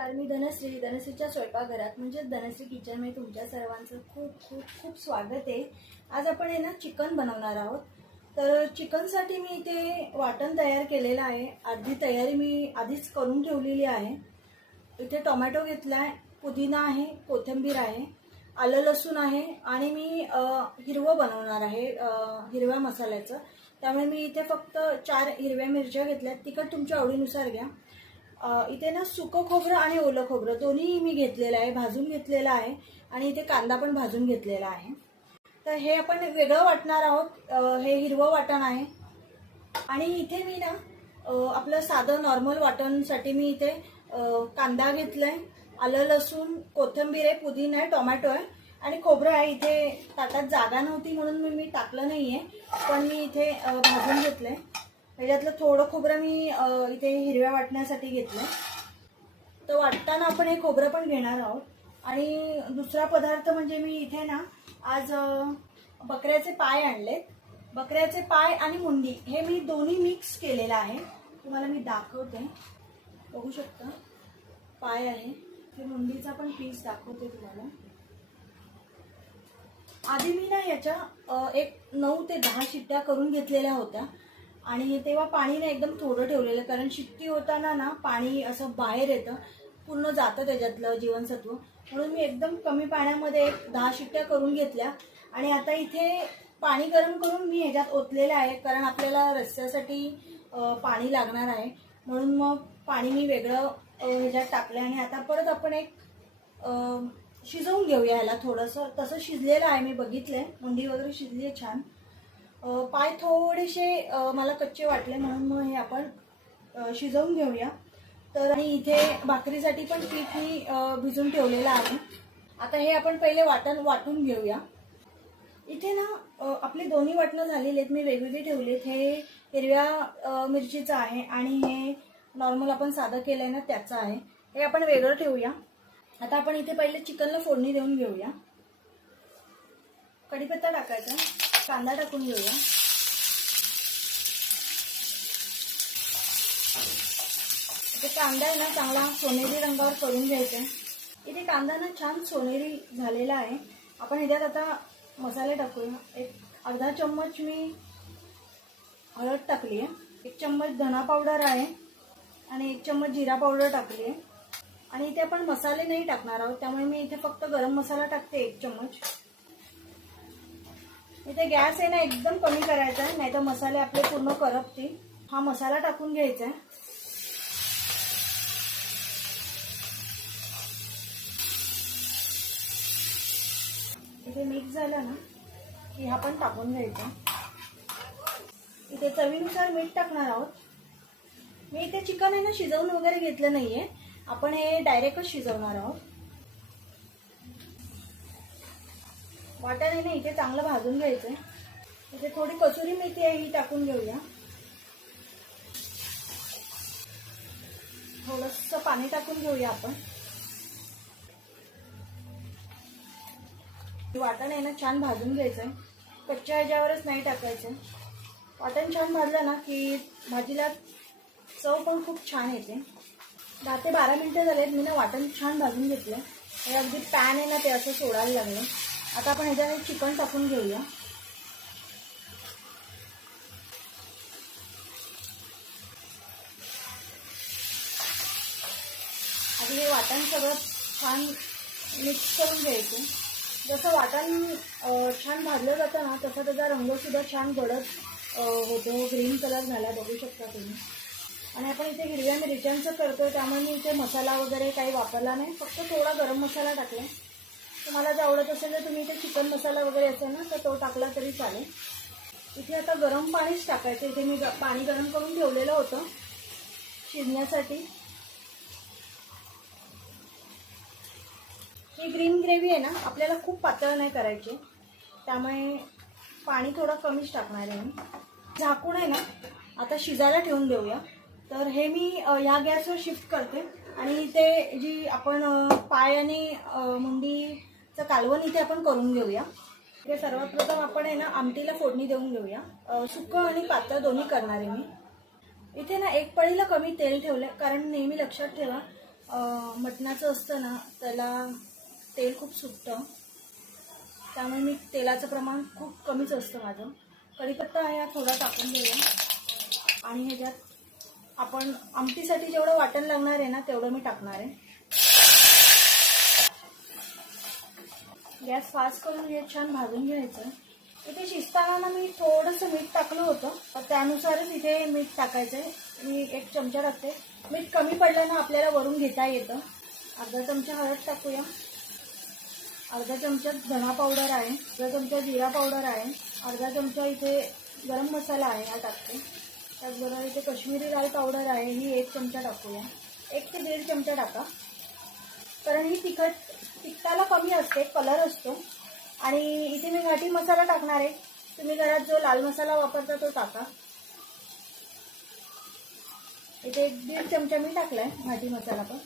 नमस्कार मी धनश्री धनश्रीच्या स्वयंपाकघरात म्हणजे धनश्री किचनमध्ये तुमच्या सर्वांचं खूप खूप खूप स्वागत आहे. आज आपण आहे ना चिकन बनवणार आहोत. तर चिकनसाठी मी इथे वाटण तयार केलेलं आहे. आधी तयारी मी आधीच करून ठेवलेली आहे. इथे टोमॅटो घेतला आहे पुदिना आहे कोथिंबीर आहे आलं लसूण आहे आणि मी हिरवं बनवणार आहे हिरव्या मसाल्याचं. त्यामुळे मी इथे फक्त चार हिरव्या मिरच्या घेतल्या तिखट तुमच्या आवडीनुसार घ्या. इथे ना सुकं खोबरं आणि ओलं खोबरं दोन्ही मी घेतलेलं आहे भाजून घेतलेलं आहे आणि इथे कांदा पण भाजून घेतलेला आहे. तर हे आपण वेगळं वाटणार आहोत हे हिरवं वाटण आहे. आणि इथे मी ना आपलं साधं नॉर्मल वाटणसाठी मी इथे कांदा कांदा घेतलाय आलं लसूण कोथिंबीर आहे पुदिना आहे टोमॅटो आहे आणि खोबरं आहे. इथे ताटात जागा नव्हती म्हणून मी मी टाकलं आहे पण मी इथे भाजून भाजून घेतलंय. म्हणजे ह्याच्यातलं थोडं खोबरं मी इथे हिरव्या वाटण्यासाठी घेतलं तर वाटताना आपण हे खोबरं पण घेणार आहोत. आणि दुसरा पदार्थ म्हणजे मी इथे ना आज बकऱ्याचे पाय आणलेत. बकऱ्याचे पाय आणि मुंडी हे मी दोन्ही मिक्स केलेलं आहे. तुम्हाला मी दाखवते. बघू शकता पाय आहे. ते मुंडीचा पण पीस दाखवते तुम्हाला. आधी मी ना याच्या एक नऊ ते दहा शिट्ट्या करून घेतलेल्या होत्या. आणि तेव्हा पाणी ना एकदम थोडं ठेवलेलं कारण शिट्टी होताना ना पाणी असं बाहेर येतं पूर्ण जातं त्याच्यातलं जीवनसत्व. म्हणून मी एकदम कमी पाण्यामध्ये एक दहा शिट्ट्या करून घेतल्या. आणि आता इथे पाणी गरम करून मी ह्याच्यात ओतलेलं आहे कारण आपल्याला रस्त्यासाठी पाणी लागणार आहे. म्हणून मग पाणी मी वेगळं ह्याच्यात टाकलं आणि आता परत आपण एक शिजवून घेऊया ह्याला थोडंसं. तसं शिजलेलं आहे मी बघितलं आहे मुंडी वगैरे शिजली आहे छान. पाय थोडेसे मला कच्चे वाटले म्हणून मग हे आपण शिजवून घेऊया. तर आणि इथे भाकरीसाठी पण पीठ मी भिजून ठेवलेलं आहे. आता हे आपण पहिले वाटण वाटून घेऊया. इथे ना आपली दोन्ही वाटणं झालेली आहेत मी वेगवेगळी ठेवली आहेत. हे हिरव्या मिरचीचं आहे आणि हे नॉर्मल आपण साधं केलंय ना त्याचं आहे. हे आपण वेगळं ठेवूया. आता आपण इथे पहिले चिकनला फोडणी देऊन घेऊया. कढीपत्ता टाकायचा. कांदा टाकून घेऊया. इथे कांदा आहे ना चांगला सोनेरी रंगावर करून घ्यायचा आहे. इथे कांदा ना छान सोनेरी झालेला आहे. आपण ह्याच्यात आता मसाले टाकूया. एक अर्धा चम्मच मी हळद टाकली आहे. एक चम्मच धना पावडर आहे. आणि एक चम्मच जिरा पावडर टाकली आहे. आणि इथे आपण मसाले नाही टाकणार आहोत त्यामुळे मी इथे फक्त गरम मसाला टाकते एक चम्मच. इथे गॅस आहे ना एकदम कमी करायचा आहे नाही तर मसाले आपले पूर्ण करपतील. हा मसाला टाकून घ्यायचा आहे. इथे मिक्स झालं ना की हा पण टाकून घ्यायचा. इथे चवीनुसार मीठ टाकणार आहोत. मी इथे चिकन आहे ना शिजवून वगैरे घेतलं नाहीये. आपण हे डायरेक्टच शिजवणार आहोत. वाटण आहे ना इथे चांगलं भाजून घ्यायचं इथे थोडी कसुरी मेथी आहे ही टाकून घेऊया. थोडस पाणी टाकून घेऊया आपण. वाटण आहे ना छान भाजून घ्यायचंय. कच्च्या ह्याच्यावरच नाही टाकायचं. वाटण छान भाजलं ना की भाजीला चव पण खूप छान येते. दहा ते बारा मिनिटं झालेत मी ना वाटण छान भाजून घेतलं. आणि अगदी पॅन आहे ना ते असं सोडायला लागलं. आता आपण ह्याच्यात चिकन टाकून घेऊया. आधी हे वाटण सगळं छान मिक्स करून घ्यायचं. जसं वाटण छान भाजलं जातं ना तसा त्याचा रंगसुद्धा छान गडद होतो. ग्रीन कलर झाला बघू शकता तुम्ही. आणि आपण इथे हिरव्या मिरच्यांचं करतोय त्यामुळे मी इथे मसाला वगैरे काही वापरला नाही. फक्त थोडा गरम मसाला टाकला तुम्हाला जर आवडत असेल तर तुम्ही इथे चिकन मसाला वगैरे असेल ना तर तो टाकला तरी चालेल. इथे आता गरम पाणीच टाकायचं. इथे मी ग- पाणी गरम करून ठेवलेलं होतं शिजण्यासाठी. ही ग्रीन ग्रेव्ही आहे ना आपल्याला खूप पातळ नाही करायची. त्यामुळे पाणी थोडं कमीच टाकणार आहे मी. झाकून आहे ना आता शिजायला ठेवून देऊया. तर हे मी ह्या गॅसवर शिफ्ट करते. आणि इथे जी आपण पाय आणि मुंडी तर कालवण इथे आपण करून घेऊया. हे सर्वात प्रथम आपण आहे ना आमटीला फोडणी देऊन घेऊया. अ, आणि पातळ दोन्ही करणार आहे मी. इथे ना एक पळीला कमी तेल ठेवलं कारण नेहमी लक्षात ठेवा मटणाचं असतं ना त्याला तेल खूप सुटतं. त्यामुळे मी तेलाचं प्रमाण खूप कमीच असतं माझं. कढीपत्ता आहे हा थोडा टाकून घेऊया. आणि ह्याच्यात आपण आमटीसाठी जेवढं वाटण लागणार आहे ना तेवढं मी टाकणार आहे. गॅस फास्ट करून हे छान भाजून घ्यायचं. इथे शिजताना ना मी थोडंसं मीठ टाकलं होतं तर त्यानुसारच इथे मीठ टाकायचं आहे मी एक चमचा टाकते. मीठ कमी पडलं ना आपल्याला वरून घेता येतं. अर्धा चमचा हळद टाकूया. अर्धा चमचा धना पावडर आहे अर्धा चमचा जिरा पावडर आहे अर्धा चमचा इथे गरम मसाला आहे हा टाकते. त्याचबरोबर इथे कश्मीरी लाल पावडर आहे ही एक चमचा टाकूया. एक ते दीड चमचा टाका. कारण ही तिखट तिखटाला कमी असते कलर असतो. आणि इथे मी घाटी मसाला टाकणार आहे. तुम्ही घरात जो लाल मसाला वापरता तो टाका. इथे एक दीड चमचा मी टाकलाय घाटी मसाला पण.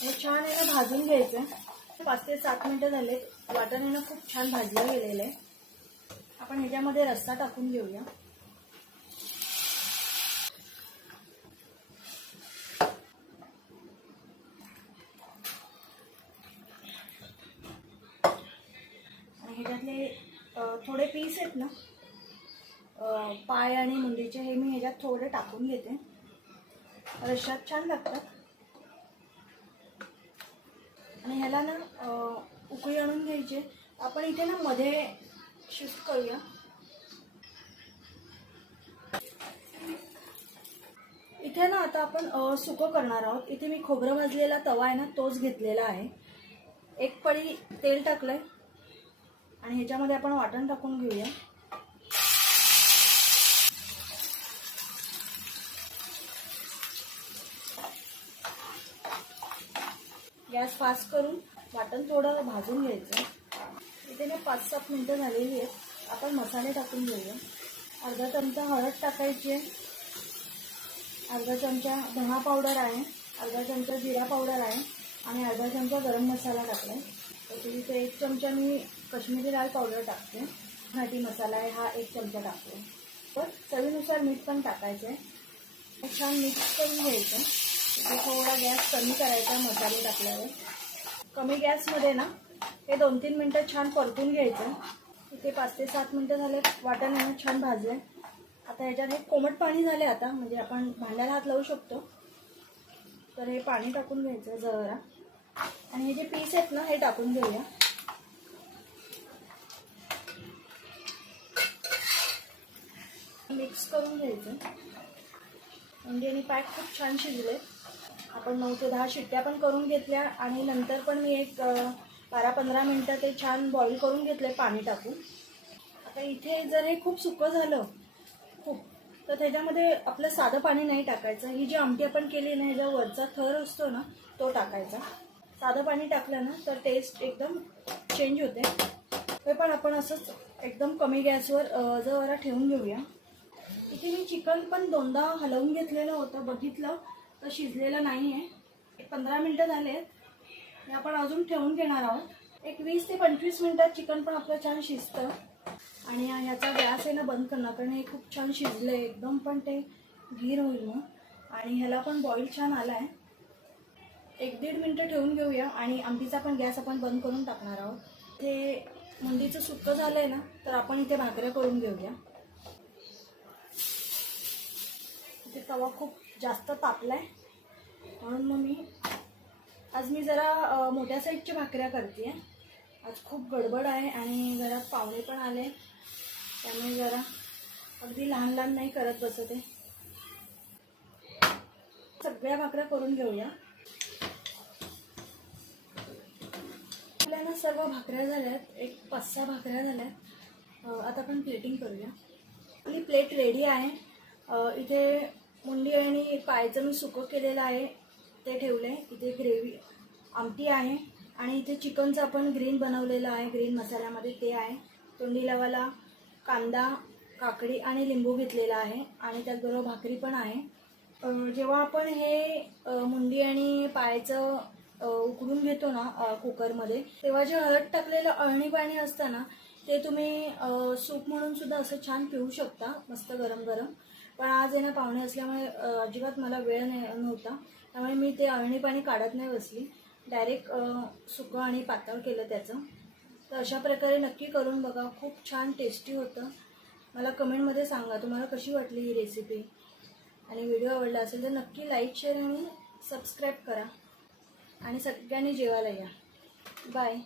हे छान आहे ना भाजून घ्यायचं पाच ते सात मिनटं झाले. वाटण ना खूप छान भाजलं गेलेलं आहे. आपण ह्याच्यामध्ये रस्सा टाकून घेऊया. पीस आहेत ना पाय आणि मुंडीचे हे मी ह्याच्यात थोडे टाकून घेते. रश्यात छान लागतात. आणि ह्याला ना उकळी आणून घ्यायची. आपण इथे ना मध्ये शिफ्ट करूया. इथे ना आता आपण सुकं करणार आहोत. इथे मी खोबरं भाजलेला तवा आहे ना तोच घेतलेला आहे. एक पळी तेल टाकलंय. आणि ह्याच्यामध्ये आपण वाटण टाकून घेऊया. गॅस फास्ट करून वाटण थोडं भाजून घ्यायचं. इथे ना पाच सात मिनटं झालेली आहेत. आपण मसाले टाकून घेऊया. अर्धा चमचा हळद टाकायची आहे. अर्धा चमचा धणा पावडर आहे. अर्धा चमचा जिरा पावडर आहे. आणि अर्धा चमचा गरम मसाला टाकला आहे तर तिथे एक चमचा मी कश्मीरी लाल पावडर टाकते. घाटी मसाला आहे हा एक चमचा टाकतो. तर चवीनुसार मीठ पण टाकायचं आहे छान मिक्स करून घ्यायचं. थोडा गॅस कमी करायचा मसाले टाकल्यावर. कमी गॅसमध्ये ना हे दोन तीन मिनटं छान परतून घ्यायचं. इथे पाच ते सात मिनटं झाले. वाटण ना छान भाजले आता ह्याच्यात हे कोमट पाणी झाले आता म्हणजे आपण भांड्याला हात लावू शकतो. तर हे पाणी टाकून घ्यायचं जरा. आणि हे जे पीस आहेत ना हे टाकून घेऊया. मिक्स करून घ्यायचं. म्हणजे आणि पॅक खूप छान शिजले आपण नऊ ते दहा शिट्ट्या पण करून घेतल्या आणि नंतर पण मी एक बारा पंधरा मिनटं ते छान बॉईल करून घेतले पाणी टाकून. आता इथे जर हे खूप सुकं झालं खूप तर त्याच्यामध्ये आपलं साधं पाणी नाही टाकायचं. ही जी आमटी आपण केली ना ह्याचा वरचा थर असतो ना तो टाकायचा. साधं पाणी टाकलं ना तर टेस्ट एकदम चेंज होते. हे पण आपण असंच एकदम कमी गॅसवर जरा ठेवून घेऊया. इथे मी चिकन पण दोनदा हलवून घेतलेलं होतं बघितलं तर शिजलेलं नाही आहे एक पंधरा मिनटं झाले हे आपण अजून ठेवून घेणार आहोत. एक वीस ते पंचवीस मिनटात चिकन पण आपलं छान शिजतं. आणि ह्याचा गॅस आहे ना बंद करणार कारण हे खूप छान शिजलं आहे एकदम पण ते गीर होईल मग आणि ह्याला पण बॉईल छान आला आहे एक दीड मिनटं ठेवून घेऊया आणि आमटीचा पण गॅस आपण बंद करून टाकणार आहोत. ते मुंडीचं सुक्कं झालं आहे ना तर आपण इथे भाकऱ्या करून घेऊया. ते तवा खूप जास्त तापलाय. म्हणून मग मी आज मी जरा मोठ्या साईजच्या भाकऱ्या करते आज खूप गडबड आहे आणि घरात पाहुणे पण आले. त्यामुळे जरा अगदी लहान लहान नाही करत बसत आहे. सगळ्या भाकऱ्या करून घेऊया. आपल्या ना सर्व भाकऱ्या झाल्यात. एक पाच सहा भाकऱ्या झाल्यात. आता आपण प्लेटिंग करूया. आपली प्लेट रेडी आहे. इथे मुंडी आणि पायचं मी सुकं केलेलं आहे ते ठेवलं आहे इथे ग्रेव्ही आमटी आहे आणि इथे चिकनचं आपण ग्रीन बनवलेलं आहे. ग्रीन मसाल्यामध्ये ते आहे. तोंडी लावाला कांदा काकडी आणि लिंबू घेतलेला आहे आणि त्याचबरोबर भाकरी पण आहे. जेव्हा आपण हे मुंडी आणि पायाचं उकडून घेतो ना कुकरमध्ये तेव्हा जे हळद टाकलेलं अळणी पाणी असतं ना ते तुम्ही सूप म्हणून सुद्धा असं छान पिऊ शकता मस्त गरम गरम पण आज आहे ना पाहुणे असल्यामुळे अजिबात मला वेळ नाही नव्हता. त्यामुळे मी ते अळणी पाणी काढत नाही बसली. डायरेक्ट सुकं आणि पातळ केलं त्याचं. तर अशा प्रकारे नक्की करून बघा. खूप छान टेस्टी होतं. मला कमेंटमध्ये सांगा तुम्हाला कशी वाटली ही रेसिपी आणि व्हिडिओ आवडला असेल तर नक्की लाईक शेअर आणि सबस्क्राईब करा. आणि सगळ्यांनी जेवायला या. बाय